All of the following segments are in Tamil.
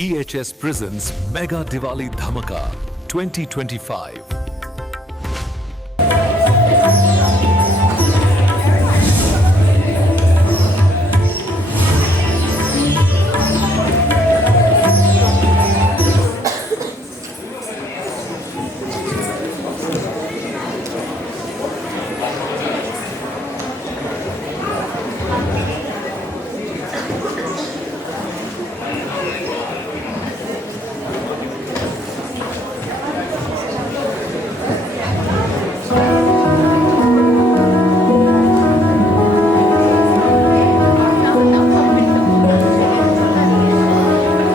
EHS presents Mega Diwali Dhamaka 2025.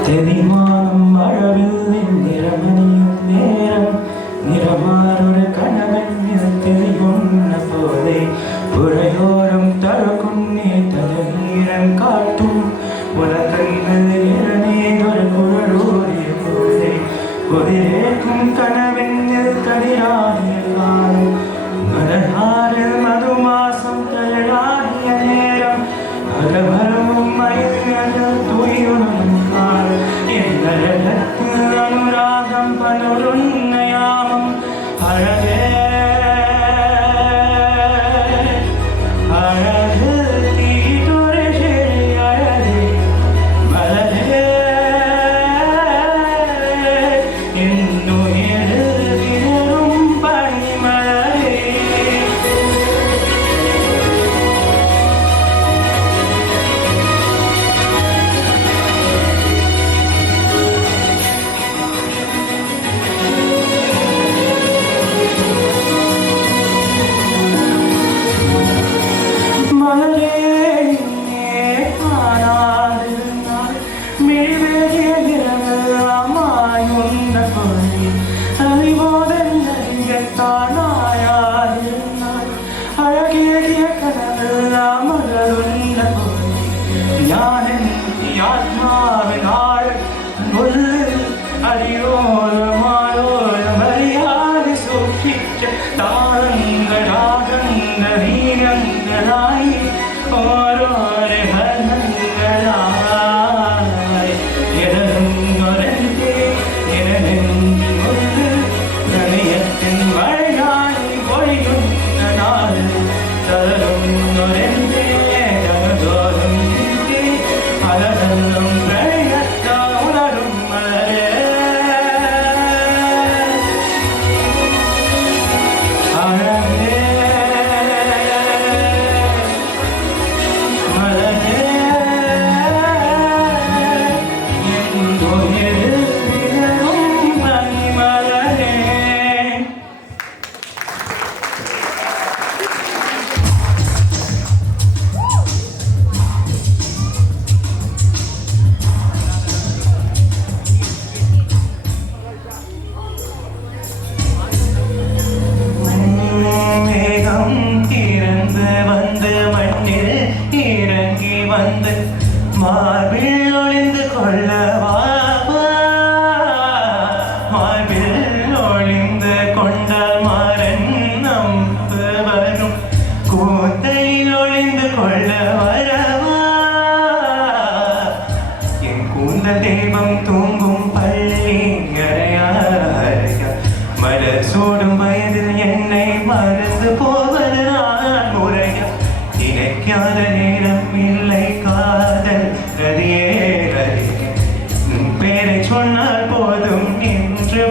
தெவிமானம் மழவில் நிறமணியும் நேரம் நிறமாறொரு கணவன் தெரியுன்ன போதே உரையோரம் தருக்குன்னே தலநீரம் காட்டும் உலகங்கள் இரணே ஒரு குரலோரிய போதே கொதிரேக்கும் கனவெண்ணில் கதிராகிய காலம் மலர்ஹாரில் மதுமாசம் தழலாகிய நேரம் அகவரும் மயில்கள் துயிலும் अनुरागं पनुरुन्नयामं हरदे மார்பில் ஒளிந்து கொள்ளவா மார்பில் ஒளிந்து கொண்டால் மாறன் நம்பு வரும் கூந்தலில் ஒளிந்து கொள்ள வரவா என் கூந்தல் தெய்வம் தூங்கும் பள்ளி அறையா மலர் சூடும் வயதில் என்னை மறந்து போவது நான் முறையா நினைக்காத நேரம் இல்லை காதல் ரதியே ரதியே பேரை சொன்னால் போதும் என்று